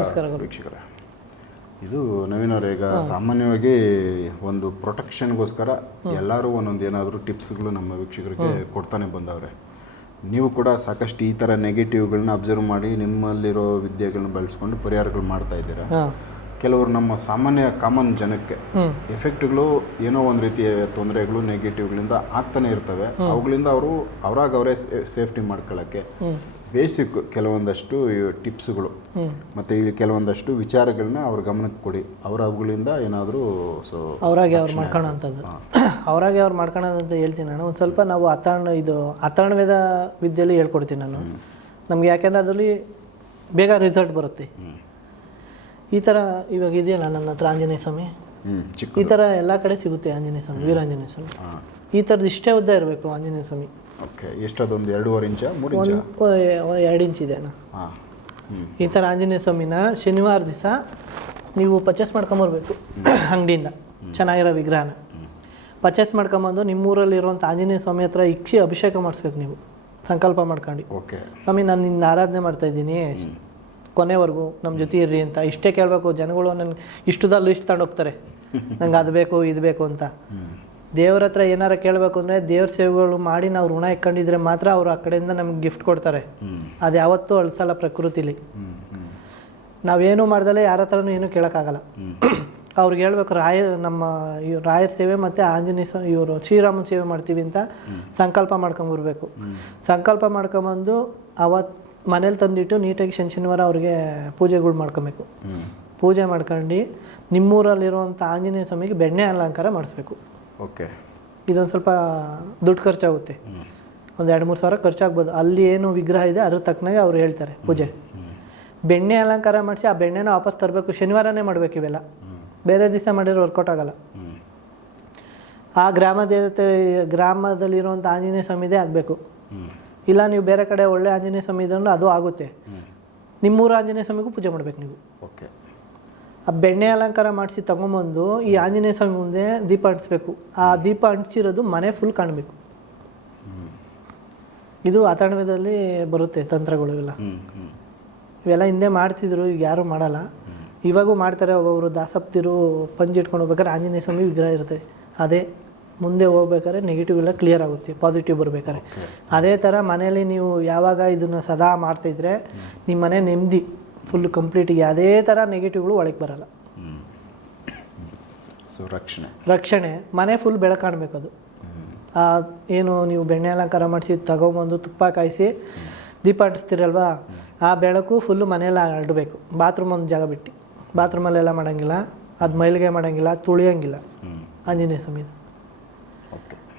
ನಮಸ್ಕಾರ ವೀಕ್ಷಕರೇ. ಇದು ನವೀನ್ ಅವರು ಈಗ ಸಾಮಾನ್ಯವಾಗಿ ಒಂದು ಪ್ರೊಟೆಕ್ಷನ್ಗೋಸ್ಕರ ಎಲ್ಲರೂ ಒಂದೊಂದು ಏನಾದರೂ ಟಿಪ್ಸ್ಗಳು ನಮ್ಮ ವೀಕ್ಷಕರಿಗೆ ಕೊಡ್ತಾನೆ ಬಂದವ್ರೆ. ನೀವು ಕೂಡ ಸಾಕಷ್ಟು ಈ ಥರ ನೆಗೆಟಿವ್ಗಳನ್ನ ಅಬ್ಸರ್ವ್ ಮಾಡಿ ನಿಮ್ಮಲ್ಲಿರೋ ವಿದ್ಯೆಗಳನ್ನ ಬಳಸ್ಕೊಂಡು ಪರಿಹಾರಗಳು ಮಾಡ್ತಾ ಇದ್ದೀರಾ? ಕೆಲವರು ನಮ್ಮ ಸಾಮಾನ್ಯ ಕಾಮನ್ ಜನಕ್ಕೆ ಎಫೆಕ್ಟ್ಗಳು ಏನೋ ಒಂದು ರೀತಿಯ ತೊಂದರೆಗಳು ನೆಗೆಟಿವ್ಗಳಿಂದ ಆಗ್ತಾನೆ ಇರ್ತವೆ. ಅವುಗಳಿಂದ ಅವರು ಅವರಾಗ ಅವರೇ ಸೇಫ್ಟಿ ಮಾಡ್ಕೊಳ್ಳೋಕ್ಕೆ ಬೇಸಿಕ್ ಕೆಲವೊಂದಷ್ಟು ಟಿಪ್ಸ್ಗಳು. ಮತ್ತು ಈ ಕೆಲವೊಂದಷ್ಟು ವಿಚಾರಗಳನ್ನ ಅವ್ರ ಗಮನಕ್ಕೆ ಕೊಡಿ. ಅವ್ರ ಅವುಗಳಿಂದ ಏನಾದರೂ ಸೊ ಅವರಾಗೆ ಅವ್ರು ಮಾಡ್ಕೊಳ್ಳೋಂಥದ್ದು ಅವರಾಗೆ ಅವ್ರು ಮಾಡ್ಕೊಳ್ಳೋದಂತ ಅಂತ ಹೇಳ್ತೀನಿ ನಾನು. ಒಂದು ಸ್ವಲ್ಪ ನಾವು ಅಥರ್ಣ ಇದು ಅಥರ್ಣ ವೇದ ವಿದ್ಯೆಯಲ್ಲಿ ಹೇಳ್ಕೊಡ್ತೀನಿ ನಾನು. ನಮ್ಗೆ ಯಾಕೆಂದ್ರೆ ಅದರಲ್ಲಿ ಬೇಗ ರಿಸಲ್ಟ್ ಬರುತ್ತೆ. ಈ ಥರ ಇವಾಗ ಇದೆಯಲ್ಲ ನನ್ನ ಹತ್ರ ಆಂಜನೇಯ ಸ್ವಾಮಿ? ಈ ಥರ ಎಲ್ಲ ಕಡೆ ಸಿಗುತ್ತೆ ಆಂಜನೇಯ ಸ್ವಾಮಿ ವೀರಾಂಜನೇಯ ಸ್ವಾಮಿ. ಈ ಥರದ್ದು ಇಷ್ಟೇ ಉದ್ದ ಇರಬೇಕು ಆಂಜನೇಯ ಸ್ವಾಮಿ. ಓಕೆ ಎಷ್ಟದೊಂದು? ಎರಡೂವರೆ ಇಂಚ? ಮೂರು ಇಂಚ? ಒಂದು ಎರಡು ಇಂಚ್ ಇದೆ ಅಣ್ಣ. ಹಾಂ ಈ ಥರ ಆಂಜನೇಯ ಸ್ವಾಮಿನ ಶನಿವಾರ ದಿವಸ ನೀವು ಪರ್ಚೇಸ್ ಮಾಡ್ಕೊಂಬರ್ಬೇಕು ಅಂಗಡಿಯಿಂದ. ಚೆನ್ನಾಗಿರೋ ವಿಗ್ರಹನ. ಪರ್ಚೇಸ್ ಮಾಡ್ಕೊಂಬಂದು ನಿಮ್ಮೂರಲ್ಲಿರುವಂಥ ಆಂಜನೇಯ ಸ್ವಾಮಿ ಹತ್ರ ಇಕ್ಷಿ ಅಭಿಷೇಕ ಮಾಡಿಸ್ಬೇಕು ನೀವು. ಸಂಕಲ್ಪ ಮಾಡ್ಕೊಂಡು. ಓಕೆ. ಸ್ವಾಮಿ ನಾನು ನಿನ್ನ ಆರಾಧನೆ ಮಾಡ್ತಾ ಇದ್ದೀನಿ. ಕೊನೆವರೆಗೂ ನಮ್ಮ ಜೊತೆ ಇರ್ರಿ ಅಂತ. ಇಷ್ಟೇ ಕೇಳಬೇಕು ಜನಗಳು ನನಗೆ ಇಷ್ಟದಲ್ಲಿ ಲಿಸ್ಟ್ ತಗೊಂಡೋಗ್ತಾರೆ. ನಂಗೆ ಅದು ಬೇಕು ಇದು ಬೇಕು ಅಂತ. ದೇವ್ರ ಹತ್ರ ಏನಾರ ಕೇಳಬೇಕು ಅಂದರೆ ದೇವ್ರ ಸೇವೆಗಳು ಮಾಡಿ ನಾವು ಋಣ ಇಟ್ಕೊಂಡಿದ್ರೆ ಮಾತ್ರ ಅವರು ಆ ಕಡೆಯಿಂದ ನಮ್ಗೆ ಗಿಫ್ಟ್ ಕೊಡ್ತಾರೆ. ಅದು ಯಾವತ್ತೂ ಅಳಿಸಲ್ಲ ಪ್ರಕೃತಿಲಿ. ನಾವೇನು ಮಾಡ್ದಲೆ ಯಾರ ಹತ್ರನೂ ಏನೂ ಕೇಳೋಕ್ಕಾಗಲ್ಲ. ಅವ್ರಿಗೆ ಹೇಳ್ಬೇಕು ರಾಯ ನಮ್ಮ ರಾಯರ ಸೇವೆ ಮತ್ತು ಆಂಜನೇಯ ಸ್ವಾಮಿ ಇವರು ಶ್ರೀರಾಮನ ಸೇವೆ ಮಾಡ್ತೀವಿ ಅಂತ ಸಂಕಲ್ಪ ಮಾಡ್ಕೊಂಬರ್ಬೇಕು. ಸಂಕಲ್ಪ ಮಾಡ್ಕೊಂಬಂದು ಅವತ್ತು ಮನೇಲಿ ತಂದಿಟ್ಟು ನೀಟಾಗಿ ಶನಿ ಶನಿವಾರ ಅವ್ರಿಗೆ ಪೂಜೆಗಳು ಮಾಡ್ಕೊಬೇಕು. ಪೂಜೆ ಮಾಡ್ಕೊಂಡು ನಿಮ್ಮೂರಲ್ಲಿರುವಂಥ ಆಂಜನೇಯ ಸ್ವಾಮಿಗೆ ಬೆಣ್ಣೆ ಅಲಂಕಾರ ಮಾಡಿಸ್ಬೇಕು. ಓಕೆ. ಇದೊಂದು ಸ್ವಲ್ಪ ದುಡ್ಡು ಖರ್ಚಾಗುತ್ತೆ. ಒಂದು ಎರಡು ಮೂರು ಸಾವಿರ ಖರ್ಚಾಗ್ಬೋದು. ಅಲ್ಲಿ ಏನು ವಿಗ್ರಹ ಇದೆ ಅದ್ರ ತಕ್ಕನಾಗೆ ಅವ್ರು ಹೇಳ್ತಾರೆ ಪೂಜೆ. ಬೆಣ್ಣೆ ಅಲಂಕಾರ ಮಾಡಿಸಿ ಆ ಬೆಣ್ಣೆನ ವಾಪಸ್ ತರಬೇಕು. ಶನಿವಾರನೇ ಮಾಡಬೇಕು ಇವೆಲ್ಲ. ಬೇರೆ ದಿವಸ ಮಾಡಿದ್ರೆ ವರ್ಕೌಟ್ ಆಗಲ್ಲ. ಆ ಗ್ರಾಮ ದೇವತೆ ಗ್ರಾಮದಲ್ಲಿರುವಂಥ ಆಂಜನೇಯ ಸ್ವಾಮಿದೇ ಆಗಬೇಕು. ಇಲ್ಲ ನೀವು ಬೇರೆ ಕಡೆ ಒಳ್ಳೆ ಆಂಜನೇಯ ಸ್ವಾಮಿ ಇದ್ರೆ ಅದು ಆಗುತ್ತೆ. ನಿಮ್ಮೂರ ಆಂಜನೇಯ ಸ್ವಾಮಿಗೂ ಪೂಜೆ ಮಾಡಬೇಕು ನೀವು. ಓಕೆ. ಆ ಬೆಣ್ಣೆ ಅಲಂಕಾರ ಮಾಡಿಸಿ ತಗೊಂಬಂದು ಈ ಆಂಜನೇಯ ಸ್ವಾಮಿ ಮುಂದೆ ದೀಪ ಅಂಟಿಸ್ಬೇಕು. ಆ ದೀಪ ಅಂಟಿಸಿರೋದು ಮನೆ ಫುಲ್ ಕಾಣಬೇಕು. ಇದು ಅಥರ್ವದಲ್ಲಿ ಬರುತ್ತೆ ತಂತ್ರಗಳು ಇವೆಲ್ಲ ಇವೆಲ್ಲ ಹಿಂದೆ ಮಾಡ್ತಿದ್ರು ಈಗ ಯಾರೂ ಮಾಡಲ್ಲ. ಇವಾಗೂ ಮಾಡ್ತಾರೆ ಒಬ್ಬೊಬ್ರು ದಾಸಪ್ತಿರು ಪಂಜಿ ಇಟ್ಕೊಂಡು ಹೋಗ್ಬೇಕಾದ್ರೆ ಆಂಜನೇಯ ಸ್ವಾಮಿ ವಿಗ್ರಹ ಇರುತ್ತೆ. ಅದೇ ಮುಂದೆ ಹೋಗ್ಬೇಕಾದ್ರೆ ನೆಗೆಟಿವ್ ಎಲ್ಲ ಕ್ಲಿಯರ್ ಆಗುತ್ತೆ ಪಾಸಿಟಿವ್ ಬರ್ಬೇಕಾದ್ರೆ. ಅದೇ ಥರ ಮನೆಯಲ್ಲಿ ನೀವು ಯಾವಾಗ ಇದನ್ನು ಸದಾ ಮಾಡ್ತಾಯಿದ್ರೆ ನಿಮ್ಮ ಮನೆ ನೆಮ್ಮದಿ. ಫುಲ್ ಕಂಪ್ಲೀಟಿಗೆ ಯಾವುದೇ ಥರ ನೆಗೆಟಿವ್ಗಳು ಒಳಗೆ ಬರಲ್ಲ. ಸೊ ರಕ್ಷಣೆ. ರಕ್ಷಣೆ. ಮನೆ ಫುಲ್ ಬೆಳಕಾಣಬೇಕು ಅದು. ಆ ಏನು ನೀವು ಬೆಣ್ಣೆ ಅಲಂಕಾರ ಮಾಡಿಸಿ ತಗೊಂಬಂದು ತುಪ್ಪ ಕಾಯಿಸಿ ದೀಪ ಅಂಟಿಸ್ತೀರಲ್ವಾ? ಆ ಬೆಳಕು ಫುಲ್ಲು ಮನೆಯೆಲ್ಲ ಹರಡಬೇಕು ಬಾತ್ರೂಮ್ ಒಂದು ಜಾಗ ಬಿಟ್ಟು. ಬಾತ್ರೂಮಲ್ಲೆಲ್ಲ ಮಾಡೋಂಗಿಲ್ಲ. ಅದು ಮೈಲಿಗೆ ಮಾಡೋಂಗಿಲ್ಲ ತುಳಿಯೋಂಗಿಲ್ಲ. ಆಂಜನೇಯ ಸ್ವಾಮಿ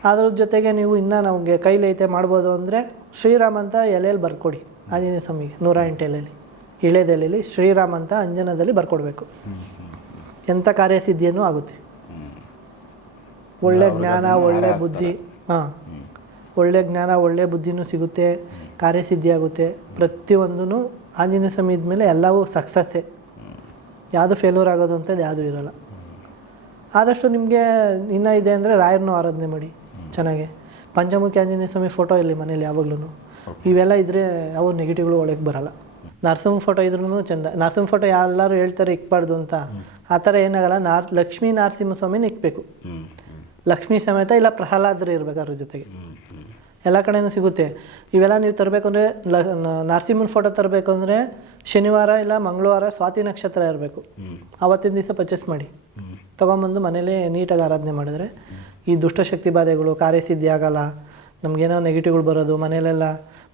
ಅದ್ರ ಜೊತೆಗೆ ನೀವು ಇನ್ನೂ ನಮಗೆ ಕೈಲೈತೆ ಮಾಡ್ಬೋದು ಅಂದರೆ ಶ್ರೀರಾಮ್ ಅಂತ ಎಲೆಯಲ್ಲಿ ಬರ್ಕೊಡಿ. ಆಂಜನೇಯ ಸ್ವಾಮಿಗೆ ನೂರ ಎಂಟು ಎಲೆಯಲ್ಲಿ ಇಳೆದೆಲೆಯಲ್ಲಿ ಶ್ರೀರಾಮ್ ಅಂತ ಅಂಜನದಲ್ಲಿ ಬರ್ಕೊಡ್ಬೇಕು. ಎಂಥ ಕಾರ್ಯಸಿದ್ಧಿಯನ್ನು ಆಗುತ್ತೆ. ಒಳ್ಳೆ ಜ್ಞಾನ ಒಳ್ಳೆ ಬುದ್ಧಿ ಹಾಂ. ಒಳ್ಳೆ ಜ್ಞಾನ ಒಳ್ಳೆ ಬುದ್ಧಿನೂ ಸಿಗುತ್ತೆ ಕಾರ್ಯಸಿದ್ಧಿ ಆಗುತ್ತೆ ಪ್ರತಿಯೊಂದೂ ಆಂಜನೇಯ ಸ್ವಾಮಿ ಇದ್ಮೇಲೆ ಎಲ್ಲವೂ ಸಕ್ಸಸ್ಸೇ. ಯಾವುದು ಫೇಲ್ಯೂರ್ ಆಗೋದು ಅಂತದ್ದು ಯಾವುದೂ ಇರೋಲ್ಲ. ಆದಷ್ಟು ನಿಮಗೆ ಇನ್ನೂ ಇದೆ ಅಂದರೆ ರಾಯರನ್ನು ಆರಾಧನೆ ಮಾಡಿ. ಚೆನ್ನಾಗಿ. ಪಂಚಮುಖಿ ಆಂಜನೇಯ ಸ್ವಾಮಿ ಫೋಟೋ ಇಲ್ಲಿ ಮನೇಲಿ ಯಾವಾಗ್ಲೂ ಇವೆಲ್ಲ ಇದ್ದರೆ ಅವು ನೆಗೆಟಿವ್ಗಳು ಒಳಗೆ ಬರಲ್ಲ. ನರಸಿಂಹ ಫೋಟೋ ಇದ್ರೂ ಚಂದ. ನರಸಿಂಹ ಫೋಟೋ ಎಲ್ಲರೂ ಹೇಳ್ತಾರೆ ಇಕ್ಬಾರ್ದು ಅಂತ. ಆ ಥರ ಏನಾಗಲ್ಲ ನಾರ್ ಲಕ್ಷ್ಮೀ ನರಸಿಂಹ ಸ್ವಾಮಿನ ಇಕ್ಬೇಕು ಲಕ್ಷ್ಮೀ ಸಮೇತ ಇಲ್ಲ ಪ್ರಹ್ಲಾದರು ಇರ್ಬೇಕು ಅದ್ರ ಜೊತೆಗೆ. ಎಲ್ಲ ಕಡೆಯೂ ಸಿಗುತ್ತೆ. ಇವೆಲ್ಲ ನೀವು ತರಬೇಕು ಅಂದರೆ ಲ ನರಸಿಂಹನ ಫೋಟೋ ತರಬೇಕು ಅಂದರೆ ಶನಿವಾರ ಇಲ್ಲ ಮಂಗಳವಾರ ಸ್ವಾತಿ ನಕ್ಷತ್ರ ಇರಬೇಕು. ಆವತ್ತಿನ ದಿವಸ ಪರ್ಚೇಸ್ ಮಾಡಿ. ತೊಗೊಂಬಂದು ಮನೇಲಿ ನೀಟಾಗಿ ಆರಾಧನೆ ಮಾಡಿದ್ರೆ ಈ ದುಷ್ಟಶಕ್ತಿ ಬಾಧೆಗಳು ಕಾರ್ಯಸಿದ್ಧಿ ಆಗಲ್ಲ ನಮಗೇನೋ ನೆಗೆಟಿವ್ಗಳು ಬರೋದು ಮನೇಲೆಲ್ಲ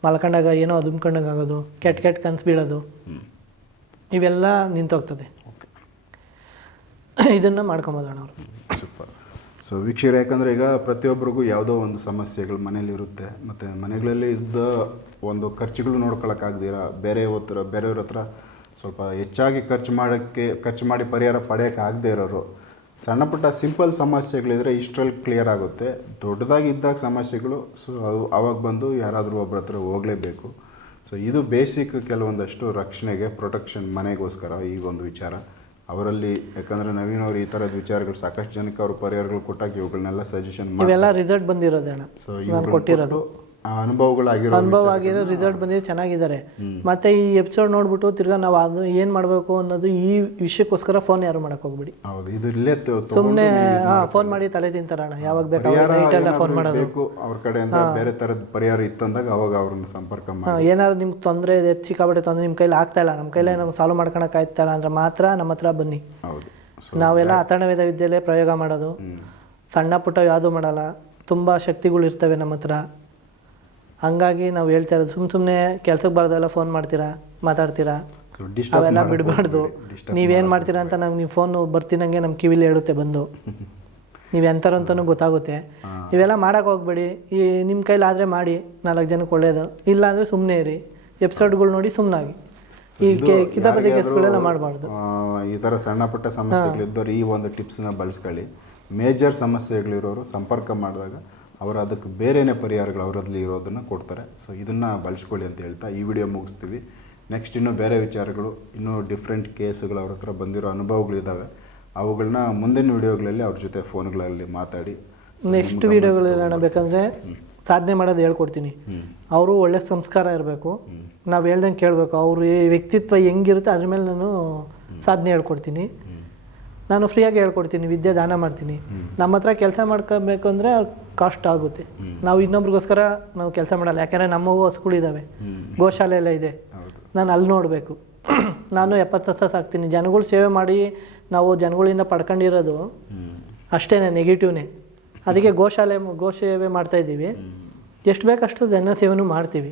ಮಲ್ಕೊಂಡಾಗ ಏನೋ ಅದುಮ್ಕೊಂಡಂಗೆ ಆಗೋದು ಕೆಟ್ಟ ಕೆಟ್ಟ ಕನ್ಸು ಬೀಳೋದು. ಇವೆಲ್ಲ ನಿಂತೋಗ್ತದೆ. ಇದನ್ನು ಮಾಡ್ಕೊಬೋದಣ ಅವರು ಸೂಪರ್. ಸೊ ವೀಕ್ಷಕರು ಯಾಕಂದರೆ ಈಗ ಪ್ರತಿಯೊಬ್ಬರಿಗೂ ಯಾವುದೋ ಒಂದು ಸಮಸ್ಯೆಗಳು ಮನೇಲಿ ಇರುತ್ತೆ. ಮತ್ತು ಮನೆಗಳಲ್ಲಿ ಇದ್ದ ಒಂದು ಖರ್ಚುಗಳು ನೋಡ್ಕೊಳಕ್ಕಾಗ್ದಿರ? ಬೇರೆ ಹತ್ರ ಬೇರೆಯವ್ರ ಹತ್ರ ಸ್ವಲ್ಪ ಹೆಚ್ಚಾಗಿ ಖರ್ಚು ಮಾಡೋಕ್ಕೆ ಖರ್ಚು ಮಾಡಿ ಪರಿಹಾರ ಪಡೆಯೋಕ್ಕಾಗದೇ ಆಗದೆ ಇರೋರು. ಸಣ್ಣ ಪುಟ್ಟ ಸಿಂಪಲ್ ಸಮಸ್ಯೆಗಳಿದ್ರೆ ಇಷ್ಟರಲ್ಲಿ ಕ್ಲಿಯರ್ ಆಗುತ್ತೆ. ದೊಡ್ಡದಾಗಿ ಇದ್ದಾಗ ಸಮಸ್ಯೆಗಳು ಸೊ ಅದು ಅವಾಗ ಬಂದು ಯಾರಾದರೂ ಒಬ್ಬರ ಹತ್ರ ಹೋಗಲೇಬೇಕು. ಸೊ ಇದು ಬೇಸಿಕ್ ಕೆಲವೊಂದಷ್ಟು ರಕ್ಷಣೆಗೆ ಪ್ರೊಟೆಕ್ಷನ್ ಮನೆಗೋಸ್ಕರ ಈ ಒಂದು ವಿಚಾರ. ಅವರಲ್ಲಿ ಯಾಕಂದರೆ ನವೀನ್ ಅವರು ಈ ಥರದ ವಿಚಾರಗಳು ಸಾಕಷ್ಟು ಜನಕ್ಕೆ ಅವರು ಪರಿಹಾರಗಳು ಕೊಟ್ಟಾಗ ಇವುಗಳನ್ನೆಲ್ಲ ಸಜೆಷನ್ ಮಾಡಿ ರಿಸಲ್ಟ್ ಬಂದಿರೋದೇ ಸೊ ಇವರು ಕೊಟ್ಟಿರೋದು. ಅನುಭವಗಳಾಗಿರೋ ಅನುಭವ ಆಗಿರೋ ರಿಸಲ್ಟ್ ಬಂದಿದೆ ಚೆನ್ನಾಗಿದ್ದಾರೆ. ಮತ್ತೆ ಈ ಎಪಿಸೋಡ್ ನೋಡ್ಬಿಟ್ಟು ತಿರ್ಗಾ ನಾವು ಅದು ಏನು ಮಾಡಬೇಕು ಅನ್ನೋದು ಈ ವಿಷಯಕ್ಕೋಸ್ಕರ ಫೋನ್ ಯಾರು ಮಾಡಕ್ ಹೋಗ್ಬಿಡಿ. ಹೌದು ಇದು ಇಲ್ಲೇ ಸುಮ್ಮನೆ ಫೋನ್ ಮಾಡಿ ತಲೆ ತಿಂತಾರಣ ಯಾವಾಗ ಬೇಕಾದ್ರೆ ಫೋನ್ ಮಾಡೋದು. ಅವ್ರ ಕಡೆಯಿಂದ ಬೇರೆ ತರದ ಪರಿಹಾರ ಇತ್ತಂದಾಗ ಅವಾಗ ಅವ್ರನ್ನ ಸಂಪರ್ಕ ಮಾಡಿ. ಏನಾದ್ರು ನಿಮ್ಗೆ ತೊಂದರೆ ಇದೆ ಸಿಕ್ಕಾಪಟ್ಟೆ ತೊಂದರೆ ನಿಮ್ಮ ಕೈಲಿ ಆಗ್ತಾ ಇಲ್ಲ ನಮ್ಮ ಕೈಲೇ ನಮ್ಗೆ ಸಾಲ್ವ್ ಮಾಡ್ಕೊಳಕ್ ಆಯ್ತಾ ಇಲ್ಲ ಅಂದ್ರೆ ಮಾತ್ರ ನಮ್ಮ ಹತ್ರ ಬನ್ನಿ. ಹೌದು. ನಾವೆಲ್ಲ ಅಥರ್ಣವೇದ ವಿದ್ಯೆಲೆ ಪ್ರಯೋಗ ಮಾಡೋದು. ಸಣ್ಣ ಪುಟ್ಟ ಯಾವುದು ಮಾಡಲ್ಲ ತುಂಬ ಶಕ್ತಿಗಳು ಇರ್ತವೆ ನಮ್ಮ ಹತ್ರ. ಹಂಗಾಗಿ ನಾವು ಹೇಳ್ತಾ ಇರೋದು ಸುಮ್ಮ ಸುಮ್ಮನೆ ಕೆಲ್ಸಕ್ಕೆ ಬರೋದೆಲ್ಲ ಫೋನ್ ಮಾಡ್ತೀರಾ ಮಾತಾಡ್ತೀರಾ? ಅವೆಲ್ಲ ಬಿಡಬಾರ್ದು. ನೀವೇನು ಮಾಡ್ತೀರಾ ಅಂತ ನಂಗೆ ನೀವು ಫೋನು ಬರ್ತೀನಂಗೆ ನಮ್ಮ ಕಿವಿಲಿ ಹೇಳುತ್ತೆ ಬಂದು. ನೀವು ಎಂಥರಂತನೂ ಗೊತ್ತಾಗುತ್ತೆ. ಇವೆಲ್ಲ ಮಾಡೋಕೆ ಹೋಗ್ಬೇಡಿ. ಈ ನಿಮ್ಮ ಕೈಲಾದರೆ ಮಾಡಿ ನಾಲ್ಕು ಜನಕ್ಕೆ ಒಳ್ಳೇದು. ಇಲ್ಲ ಅಂದರೆ ಸುಮ್ಮನೆ ಇರಿ. ಎಪಿಸೋಡ್ಗಳು ನೋಡಿ ಸುಮ್ಮನಾಗಿ ಈ ಕಿತಾಪತಿ ಕೇಸ್ಗಳೆಲ್ಲ ಮಾಡಬಾರ್ದು. ಈ ಥರ ಸಣ್ಣ ಪುಟ್ಟ ಸಮಸ್ಯೆಗಳಿದ್ದವ್ರು ಈ ಒಂದು ಟಿಪ್ಸ್ನ ಬಳಸ್ಕೊಳ್ಳಿ. ಮೇಜರ್ ಸಮಸ್ಯೆಗಳಿರೋರು ಸಂಪರ್ಕ ಮಾಡಿದಾಗ ಅವರು ಅದಕ್ಕೆ ಬೇರೆನೇ ಪರಿಹಾರಗಳು ಅವರಲ್ಲಿ ಇರೋದನ್ನು ಕೊಡ್ತಾರೆ. ಸೊ ಇದನ್ನು ಬಳಸ್ಕೊಳ್ಳಿ ಅಂತ ಹೇಳ್ತಾ ಈ ವಿಡಿಯೋ ಮುಗಿಸ್ತೀವಿ. ನೆಕ್ಸ್ಟ್ ಇನ್ನೂ ಬೇರೆ ವಿಚಾರಗಳು ಇನ್ನೂ ಡಿಫ್ರೆಂಟ್ ಕೇಸ್ಗಳು ಅವ್ರ ಹತ್ರ ಬಂದಿರೋ ಅನುಭವಗಳಿದ್ದಾವೆ ಅವುಗಳನ್ನ ಮುಂದಿನ ವಿಡಿಯೋಗಳಲ್ಲಿ ಅವ್ರ ಜೊತೆ ಫೋನ್ಗಳಲ್ಲಿ ಮಾತಾಡಿ. ನೆಕ್ಸ್ಟ್ ವಿಡಿಯೋಗಳು ಬೇಕಂದರೆ ಸಾಧನೆ ಮಾಡೋದು ಹೇಳ್ಕೊಡ್ತೀನಿ. ಅವರು ಒಳ್ಳೆ ಸಂಸ್ಕಾರ ಇರಬೇಕು. ನಾವು ಹೇಳ್ದಂಗೆ ಕೇಳಬೇಕು. ಅವ್ರ ಈ ವ್ಯಕ್ತಿತ್ವ ಹೆಂಗಿರುತ್ತೆ ಅದ್ರ ಮೇಲೆ ನಾನು ಸಾಧನೆ ಹೇಳ್ಕೊಡ್ತೀನಿ. ನಾನು ಫ್ರೀಯಾಗಿ ಹೇಳ್ಕೊಡ್ತೀನಿ ವಿದ್ಯೆ ದಾನ ಮಾಡ್ತೀನಿ ನಮ್ಮ ಹತ್ರ ಕೆಲಸ ಮಾಡ್ಕೋಬೇಕು ಅಂದರೆ ಕಾಸ್ಟ್ ಆಗುತ್ತೆ ನಾವು ಇನ್ನೊಬ್ರಿಗೋಸ್ಕರ ನಾವು ಕೆಲಸ ಮಾಡಲ್ಲ ಯಾಕಂದರೆ ನಮ್ಮವು ಹಸುಗಳಿದ್ದಾವೆ ಗೋಶಾಲೆ ಎಲ್ಲ ಇದೆ. ನಾನು ಅಲ್ಲಿ ನೋಡಬೇಕು. ನಾನು ಎಪ್ಪತ್ತು ವರ್ಷ ಸಾಕ್ತೀನಿ. ಜನಗಳು ಸೇವೆ ಮಾಡಿ ನಾವು ಜನಗಳಿಂದ ಪಡ್ಕೊಂಡಿರೋದು ಅಷ್ಟೇ ನೆಗೆಟಿವ್ನೇ. ಅದಕ್ಕೆ ಗೋಶಾಲೆ ಗೋಸೇವೆ ಮಾಡ್ತಾ ಮಾಡ್ತಾಯಿದ್ದೀವಿ ಎಷ್ಟು ಬೇಕಷ್ಟು ಜನ ಸೇವೆನೂ ಮಾಡ್ತೀವಿ.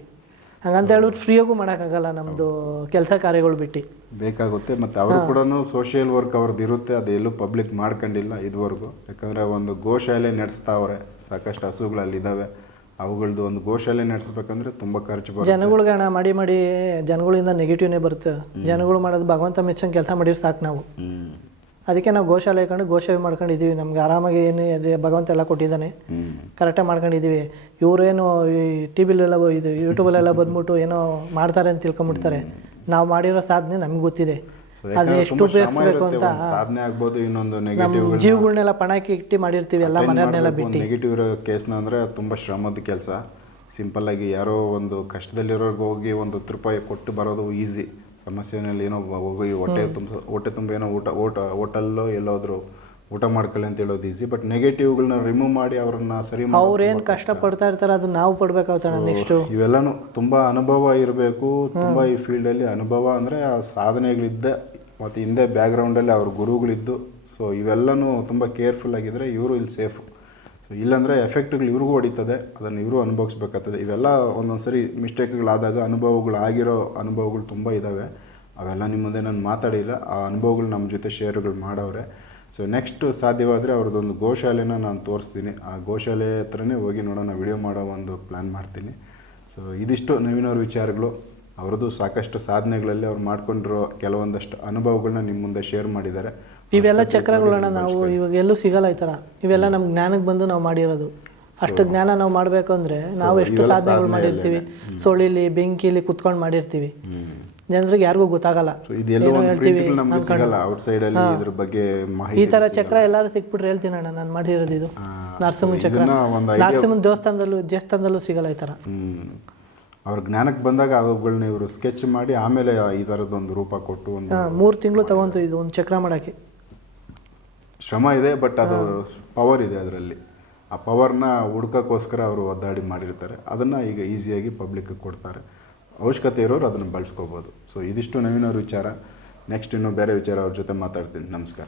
ಹಂಗಂತ ಹೇಳ್ಬಿಟ್ಟು ಫ್ರೀಯಾಗೂ ಮಾಡೋಕ್ಕಾಗಲ್ಲ ನಮ್ಮದು ಕೆಲಸ ಕಾರ್ಯಗಳು ಬಿಟ್ಟು. ಬೇಕಾಗುತ್ತೆ ಮತ್ತು ಅವರು ಕೂಡ ಸೋಷಿಯಲ್ ವರ್ಕ್ ಅವ್ರದ್ದು ಇರುತ್ತೆ ಅದು ಎಲ್ಲೂ ಪಬ್ಲಿಕ್ ಮಾಡ್ಕೊಂಡಿಲ್ಲ ಇದುವರೆಗೂ. ಯಾಕಂದರೆ ಒಂದು ಗೋಶಾಲೆ ನಡೆಸ್ತಾವ್ರೆ ಸಾಕಷ್ಟು ಹಸುಗಳಲ್ಲಿದ್ದಾವೆ ಅವುಗಳದ್ದು ಒಂದು ಗೋಶಾಲೆ ನಡೆಸ್ಬೇಕಂದ್ರೆ ತುಂಬ ಖರ್ಚು ಬರುತ್ತೆ. ಜನಗಳಿಗೆ ಹಣ ಮಾಡಿ ಮಾಡಿ ಜನಗಳಿಂದ ನೆಗೆಟಿವ್ನೇ ಬರುತ್ತೆ. ಜನಗಳು ಮಾಡೋದು ಭಗವಂತ ಮೆಚ್ಚಂಗೆ ಕೆಲಸ ಮಾಡಿದ್ರೆ ಸಾಕು ನಾವು. ಅದಕ್ಕೆ ನಾವು ಗೋಶಾಲೆ ಹಾಕೊಂಡು ಗೋಸೇವೆ ಮಾಡ್ಕೊಂಡಿದ್ದೀವಿ. ನಮ್ಗೆ ಆರಾಮಾಗಿ ಏನು ಭಗವಂತ ಎಲ್ಲ ಕೊಟ್ಟಿದ್ದಾನೆ. ಕರೆಕ್ಟಾಗಿ ಮಾಡ್ಕೊಂಡಿದ್ದೀವಿ. ಇವರೇನು ಈ ಟಿ ವಿಲೆಲ್ಲ ಇದು ಯೂಟ್ಯೂಬಲ್ಲೆಲ್ಲ ಬಂದ್ಬಿಟ್ಟು ಏನೋ ಮಾಡ್ತಾರೆ ಅಂತ ತಿಳ್ಕೊಂಬಿಡ್ತಾರೆ. ನಾವು ಮಾಡಿರೋ ಸಾಧನೆ ನಮ್ಗೆ ಗೊತ್ತಿದೆ. ಅದು ಎಷ್ಟು ಉಪಯೋಗಿಸ್ಬೇಕು ಅಂತ ಸಾಧನೆ ಆಗ್ಬೋದು ಇನ್ನೊಂದು ನೆಗೆಟಿವ್ ಜೀವಗಳನ್ನೆಲ್ಲ ಪಣಕ್ಕೆ ಇಟ್ಟು ಮಾಡಿರ್ತೀವಿ ಎಲ್ಲ ಮನೆಯವ್ರನ್ನೆಲ್ಲ ಬಿಟ್ಟು. ನೆಗೆಟಿವ್ ಇರೋ ಕೇಸ್ನ ಅಂದರೆ ತುಂಬ ಶ್ರಮದ ಕೆಲಸ. ಸಿಂಪಲ್ ಆಗಿ ಯಾರೋ ಒಂದು ಕಷ್ಟದಲ್ಲಿರೋರ್ಗೆ ಹೋಗಿ ಒಂದು ಹತ್ತು ರೂಪಾಯಿ ಕೊಟ್ಟು ಬರೋದು ಈಸಿ ಸಮಸ್ಯೆನಲ್ಲಿ ಏನೋ ಹೋಗಿ ಹೊಟ್ಟೆ ತುಂಬ ಹೊಟ್ಟೆ ತುಂಬ ಏನೋ ಊಟ ಊಟ ಹೋಟೆಲ್ಲೋ ಎಲ್ಲೋದ್ರು ಊಟ ಮಾಡ್ಕೊಳ್ಳಿ ಅಂತ ಹೇಳೋದು ಈಸಿ ಬಟ್ ನೆಗೆಟಿವ್ಗಳನ್ನ ರಿಮೂವ್ ಮಾಡಿ ಅವ್ರನ್ನ ಸರಿ ಅವ್ರೇನು ಕಷ್ಟ. ಪಡ್ತಾ ಇರ್ತಾರೆ ಅದು ನಾವು ಪಡ್ಬೇಕಾಗ್ತಾನೆ ನೆಕ್ಸ್ಟ್ ಇವೆಲ್ಲನೂ ತುಂಬಾ ಅನುಭವ ಇರಬೇಕು. ತುಂಬಾ ಈ ಫೀಲ್ಡಲ್ಲಿ ಅನುಭವ ಅಂದರೆ ಆ ಸಾಧನೆಗಳಿದ್ದ ಮತ್ತು ಹಿಂದೆ ಬ್ಯಾಕ್ಗ್ರೌಂಡಲ್ಲಿ ಅವ್ರ ಗುರುಗಳಿದ್ದು. ಸೊ ಇವೆಲ್ಲನೂ ತುಂಬ ಕೇರ್ಫುಲ್ ಆಗಿದ್ರೆ ಇವರು ಇಲ್ಲಿ ಸೇಫ್ ಸೊ ಇಲ್ಲಾಂದರೆ ಎಫೆಕ್ಟ್ಗಳು ಇವ್ರಿಗೂ ಹೊಡಿತದೆ, ಅದನ್ನು ಇವರು ಅನುಭವಿಸ್ಬೇಕಾಗ್ತದೆ. ಇವೆಲ್ಲ ಒಂದೊಂದು ಸರಿ ಮಿಸ್ಟೇಕ್ಗಳಾದಾಗ ಅನುಭವಗಳು ಆಗಿರೋ ಅನುಭವಗಳು ತುಂಬ ಇದ್ದಾವೆ ಅವೆಲ್ಲ ನಿಮ್ಮ ಮುಂದೆ ನಾನು ಮಾತಾಡಿಲ್ಲ, ಆ ಅನುಭವಗಳು ನಮ್ಮ ಜೊತೆ ಶೇರ್ಗಳು ಮಾಡವ್ರೆ. ಸೊ ನೆಕ್ಸ್ಟ್ ಸಾಧ್ಯವಾದರೆ ಅವ್ರದ್ದೊಂದು ಗೋಶಾಲೆನ ನಾನು ತೋರಿಸ್ತೀನಿ. ಆ ಗೋಶಾಲೆ ಹತ್ರನೇ ಹೋಗಿ ನೋಡೋಣ ವಿಡಿಯೋ ಮಾಡೋ ಒಂದು ಪ್ಲ್ಯಾನ್ ಮಾಡ್ತೀನಿ. ಸೊ ಇದಿಷ್ಟು ನವೀನವ್ರ ವಿಚಾರಗಳು. ಅವ್ರದ್ದು ಸಾಕಷ್ಟು ಸಾಧನೆಗಳಲ್ಲಿ ಅವ್ರು ಮಾಡ್ಕೊಂಡಿರೋ ಕೆಲವೊಂದಷ್ಟು ಅನುಭವಗಳನ್ನ ನಿಮ್ಮ ಮುಂದೆ ಶೇರ್ ಮಾಡಿದ್ದಾರೆ. ಇವೆಲ್ಲ ಚಕ್ರಗಳನ್ನ ನಾವು ಇವಾಗ ಎಲ್ಲೂ ಸಿಗಲ್ಲ ಈ ಥರ ಇವೆಲ್ಲ ನಮ್ಮ ಜ್ಞಾನಕ್ಕೆ ಬಂದು ನಾವು ಮಾಡಿರೋದು. ಅಷ್ಟು ಜ್ಞಾನ ನಾವು ಮಾಡಬೇಕು ಅಂದರೆ ನಾವು ಎಷ್ಟು ಸಾಧನೆಗಳು ಮಾಡಿರ್ತೀವಿ. ಸೊಳಿಲಿ ಬೆಂಕಿಲಿ ಕುತ್ಕೊಂಡು ಮಾಡಿರ್ತೀವಿ. ಜನರಿಗೆ ಯಾರಿಗೂ ಗೊತ್ತಾಗಲ್ಲ. ಹೇಳ್ತೀವಿ ನಮ್ಗೆ ಈ ತರ ಥರ ಚಕ್ರ ಎಲ್ಲಾರು ಸಿಕ್ಬಿಟ್ರೆ ಹೇಳ್ತೀನಿ ಅಣ್ಣ ನಾನು ಮಾಡಿರೋದು ಇದು. ನರಸಿಂಹ ಚಕ್ರ. ನರಸಿಂಹನ ದೇವಸ್ಥಾನದಲ್ಲೂ ದೇವಸ್ಥಾನದಲ್ಲೂ ಸಿಗಲ್ಲ ಈ ತರ. ಅವ್ರ ಜ್ಞಾನಕ್ಕೆ ಬಂದಾಗ ಅವುಗಳನ್ನ ಇವರು ಸ್ಕೆಚ್ ಮಾಡಿ ಆಮೇಲೆ ಈ ತರದೊಂದು ರೂಪ ಕೊಟ್ಟು ಒಂದು ಮೂರು ತಿಂಗಳು ತಗೊಂತು ಇದು ಒಂದು ಚಕ್ರ ಮಾಡೋಕ್ಕೆ. ಶ್ರಮ ಇದೆ ಬಟ್ ಅದು ಪವರ್ ಇದೆ ಅದರಲ್ಲಿ. ಆ ಪವರ್ನ ಹುಡ್ಕೋಕ್ಕೋಸ್ಕರ ಅವರು ಒದ್ದಾಡಿ ಮಾಡಿರ್ತಾರೆ. ಅದನ್ನು ಈಗ ಈಸಿಯಾಗಿ ಪಬ್ಲಿಕ್ಗೆ ಕೊಡ್ತಾರೆ. ಅವಶ್ಯಕತೆ ಇರೋರು ಅದನ್ನು ಬಳಸ್ಕೋಬೋದು. ಸೊ ಇದಿಷ್ಟು ನವೀನವ್ರ ವಿಚಾರ. ನೆಕ್ಸ್ಟ್ ಇನ್ನು ಬೇರೆ ವಿಚಾರ ಅವ್ರ ಜೊತೆ ಮಾತಾಡ್ತೀನಿ. ನಮಸ್ಕಾರ.